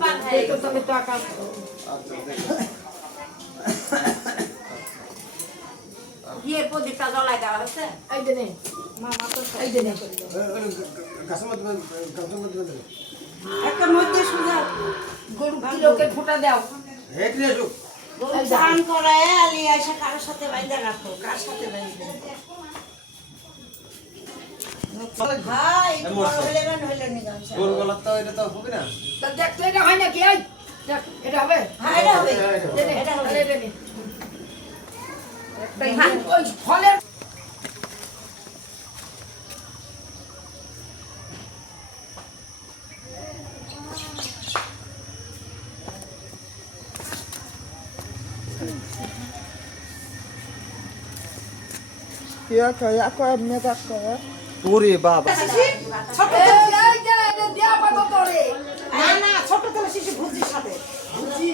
দেখো তুমি তো আকাশ গিয়ে প্রদীপটা জ্বলাই দেওয়া হয়েছে। এই যে নে মামা তো এই যে নে একটা মধ্যে সুজা গরু কিলোকে ফোঁটা দাও গরু চান করে আলিয়া এসে কারোর সাথে বাইন্দা রাখো, কার সাথে বাইন্দা ভাই একটু বড় হলে গান হইলে নি গান তা দেখতে এটা হয় নাকি এই দেখ এটা হবে হ্যাঁ এটা হবে, দে নে এটা হবে। দে নে ওই ফলের ওরে বাবা ছোট এই যে এটা দিয়া পাতো তোরে না না ছোট তেলে শিশু ভুজির সাথে বুঝি